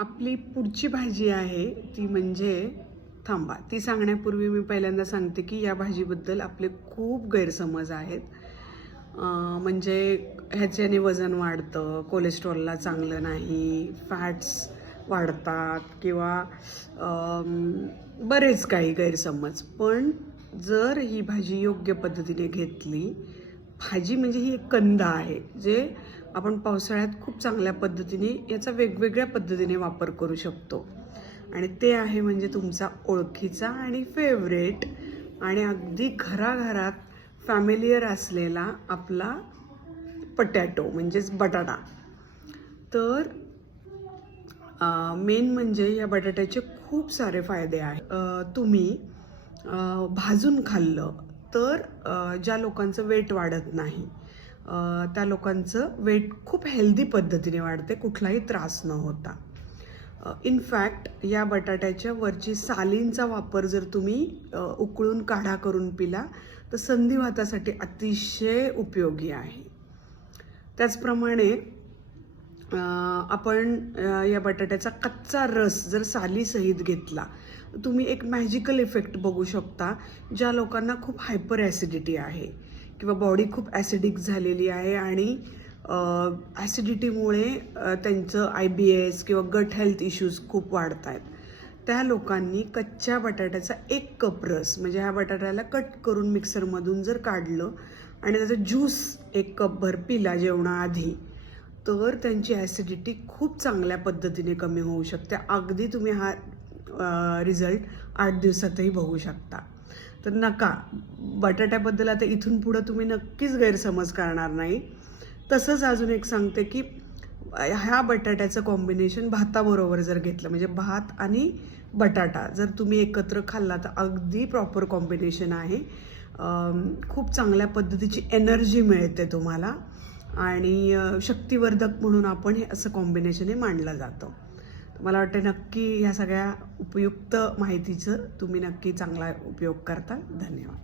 आपली पुढची भाजी आहे ती म्हणजे थांबा, ती सांगण्यापूर्वी मी पहिल्यांदा सांगते की या भाजीबद्दल आपले खूप गैरसमज आहेत. म्हणजे ह्याच्याने वजन वाढतं, कोलेस्ट्रॉलला चांगलं नाही, फॅट्स वाढतात किंवा बरेच काही गैरसमज. पण जर ही भाजी योग्य पद्धतीने घेतली, भाजी म्हणजे ही एक कंद आहे जे आपण पावसाळ्यात खूप चांगल्या पद्धतीने याचा वेगवेगळ्या पद्धतीने वापर करू शकतो. आणि ते आहे म्हणजे तुमचा ओळखीचा आणि फेवरेट आणि अगदी घराघरात फॅमिलियर असलेला आपला पटॅटो म्हणजेच बटाटा. तर मेन म्हणजे या बटाट्याचे खूप सारे फायदे आहेत. तुम्ही भाजून खाल्लं तर ज्या लोकांचं वेट वाढत नाही त्या लोकांचं वेट खूप हेल्दी पद्धतीने वाढते, कुठलाही त्रास न होता. इनफॅक्ट या बटाट्याच्या वरची सालींचा वापर जर तुम्ही उकळून काढा करून पिला तर संधिवातासाठी अतिशय उपयोगी आहे. त्याचप्रमाणे आपण या बटाट्याचा कच्चा रस जर सालीसहित घेतला तर तुम्ही एक मॅजिकल इफेक्ट बघू शकता. ज्या लोकांना खूप हायपर ॲसिडिटी आहे किंवा बॉडी खूप ॲसिडिक झालेली आहे आणि ॲसिडिटीमुळे त्यांचं IBS किंवा गट हेल्थ इश्यूज खूप वाढत आहेत, त्या लोकांनी कच्च्या बटाट्याचा 1 कप रस म्हणजे ह्या बटाट्याला कट करून मिक्सरमधून जर काढलं आणि त्याचा ज्यूस 1 कपभर पिला जेवणाआधी तर त्यांची ॲसिडिटी खूप चांगल्या पद्धतीने कमी होऊ शकते. अगदी तुम्ही हा रिझल्ट 8 दिवसातही बघू शकता. तर नका, बटाट्याबद्दल आता इथून पुढं तुम्ही नक्कीच गैरसमज करणार नाही. तसंच अजून एक सांगते की ह्या बटाट्याचं कॉम्बिनेशन भाताबरोबर जर घेतलं म्हणजे भात आणि बटाटा जर तुम्ही एकत्र खाल्ला तर अगदी प्रॉपर कॉम्बिनेशन आहे. खूप चांगल्या पद्धतीची एनर्जी मिळते तुम्हाला आणि शक्तिवर्धक म्हणून आपण हे असं कॉम्बिनेशन हे मानलं जातं. मला वाटतं नक्की ह्या सगळ्या उपयुक्त माहितीचं तुम्ही नक्की चांगला उपयोग करता. धन्यवाद.